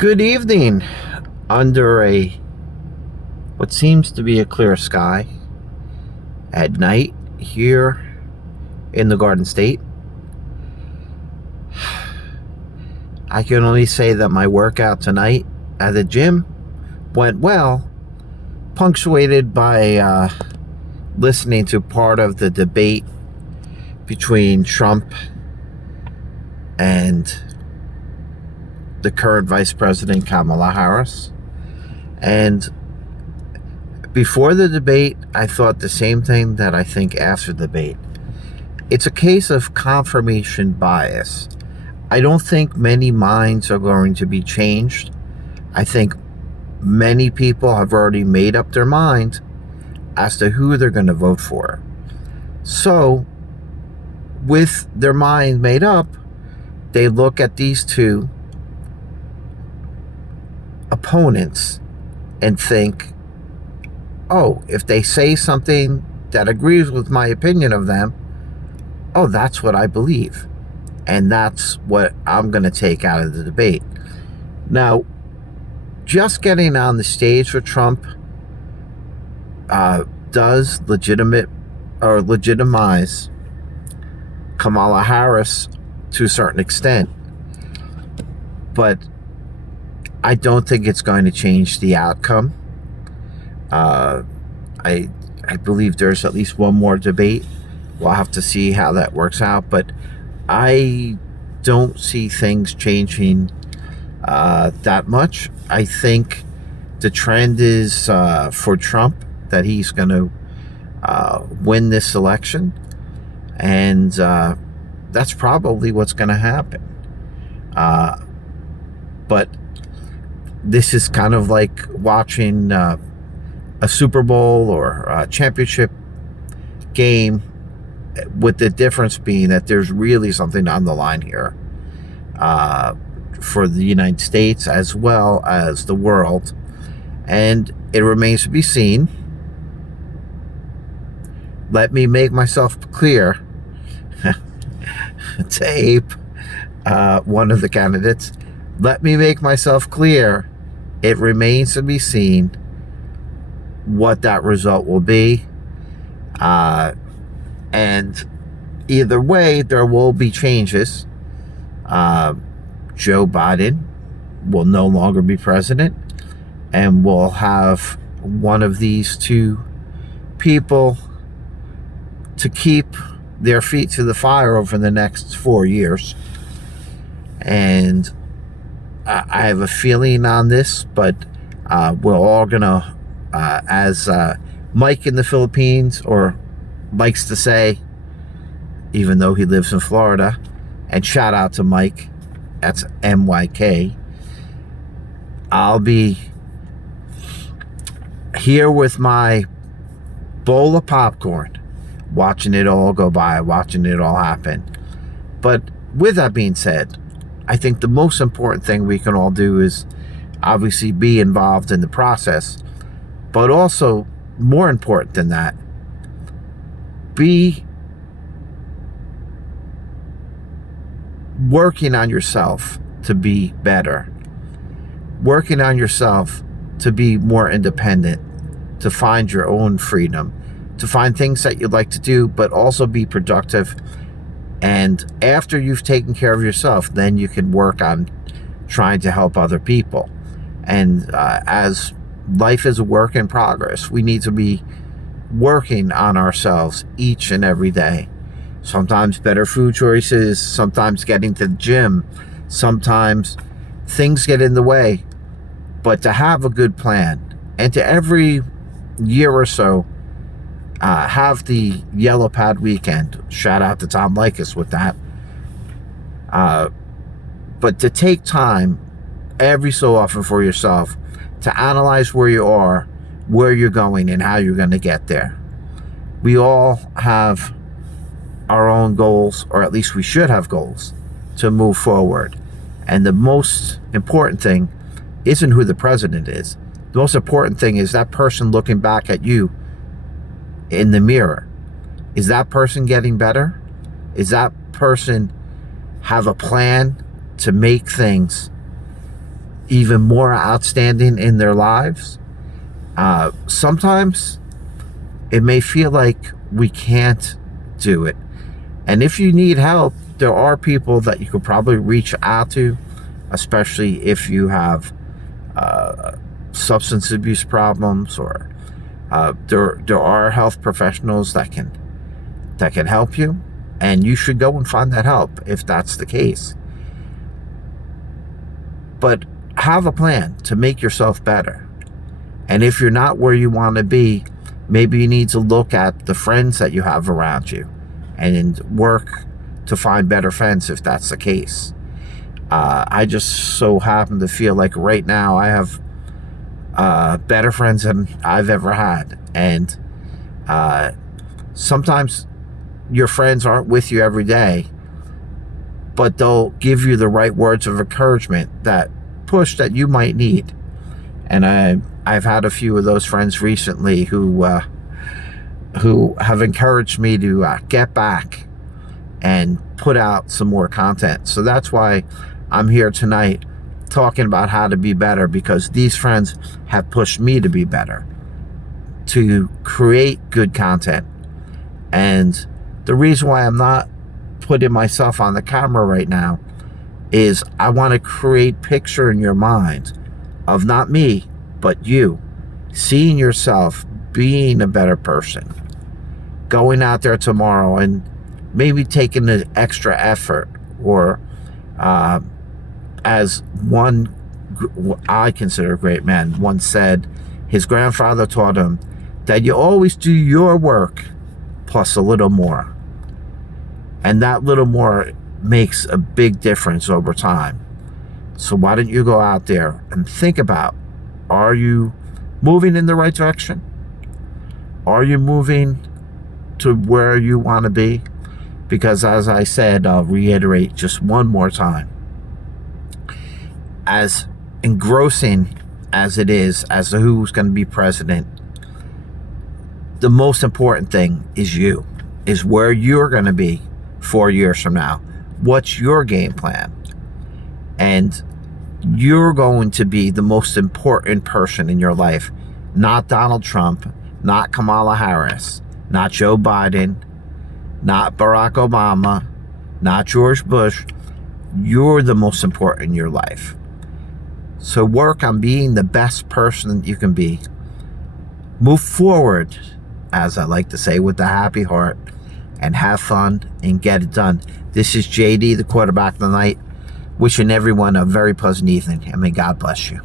Good evening. Under what seems to be a clear sky at night here in the Garden State. I can only say that my workout tonight at the gym went well, punctuated by listening to part of the debate between Trump and the current Vice President Kamala Harris. And before the debate, I thought the same thing that I think after the debate. It's a case of confirmation bias. I don't think many minds are going to be changed. I think many people have already made up their mind as to who they're going to vote for. So, with their mind made up, they look at these two opponents and think, oh, if they say something that agrees with my opinion of them, oh, that's what I believe. And that's what I'm going to take out of the debate. Now, just getting on the stage with Trump does legitimize Kamala Harris to a certain extent. But I don't think it's going to change the outcome. I believe there's at least one more debate. We'll have to see how that works out. But I don't see things changing that much. I think the trend is for Trump that he's going to win this election. And that's probably what's going to happen. But this is kind of like watching a Super Bowl or a championship game, with the difference being that there's really something on the line here for the United States as well as the world. And it remains to be seen. Let me make myself clear to ape one of the candidates. Let me make myself clear. It remains to be seen what that result will be. And either way, there will be changes. Joe Biden will no longer be president, and we'll have one of these two people to keep their feet to the fire over the next 4 years. And I have a feeling on this, but we're all gonna, as Mike in the Philippines, or likes to say, even though he lives in Florida, and shout out to Mike, that's MYK, I'll be here with my bowl of popcorn, watching it all go by, watching it all happen. But with that being said, I think the most important thing we can all do is obviously be involved in the process, but also, more important than that, be working on yourself to be better, working on yourself to be more independent, to find your own freedom, to find things that you'd like to do, but also be productive. And after you've taken care of yourself, then you can work on trying to help other people. And as life is a work in progress, we need to be working on ourselves each and every day. Sometimes better food choices, sometimes getting to the gym, sometimes things get in the way. But to have a good plan, and to every year or so, have the yellow pad weekend. Shout out to Tom Likas with that. But to take time every so often for yourself to analyze where you are, where you're going, and how you're going to get there. We all have our own goals, or at least we should have goals to move forward. And the most important thing isn't who the president is. The most important thing is that person looking back at you in the mirror. Is that person getting better? Is that person have a plan to make things even more outstanding in their lives. Sometimes it may feel like we can't do it. And if you need help, there are people that you could probably reach out to, especially if you have substance abuse problems, or there are health professionals that can help you, and you should go and find that help if that's the case. But have a plan to make yourself better. And if you're not where you want to be, maybe you need to look at the friends that you have around you and work to find better friends if that's the case. I just so happen to feel like right now I have better friends than I've ever had. And sometimes your friends aren't with you every day, but they'll give you the right words of encouragement, that push that you might need. And I've had a few of those friends recently who have encouraged me to get back and put out some more content. So that's why I'm here tonight talking about how to be better, because these friends have pushed me to be better, to create good content. And the reason why I'm not putting myself on the camera right now is I want to create picture in your mind of not me, but you, seeing yourself being a better person, going out there tomorrow and maybe taking the extra effort, or as one I consider a great man once said, his grandfather taught him that you always do your work plus a little more. And that little more makes a big difference over time. So why don't you go out there and think about, are you moving in the right direction? Are you moving to where you want to be? Because as I said, I'll reiterate just one more time, as engrossing as it is as to who's going to be president, the most important thing is you, is where you're going to be 4 years from now. What's your game plan? And you're going to be the most important person in your life, not Donald Trump, not Kamala Harris, not Joe Biden, not Barack Obama, not George Bush. You're the most important in your life. So work on being the best person you can be. Move forward, as I like to say, with a happy heart, and have fun and get it done. This is JD, the quarterback of the night, wishing everyone a very pleasant evening, and may God bless you.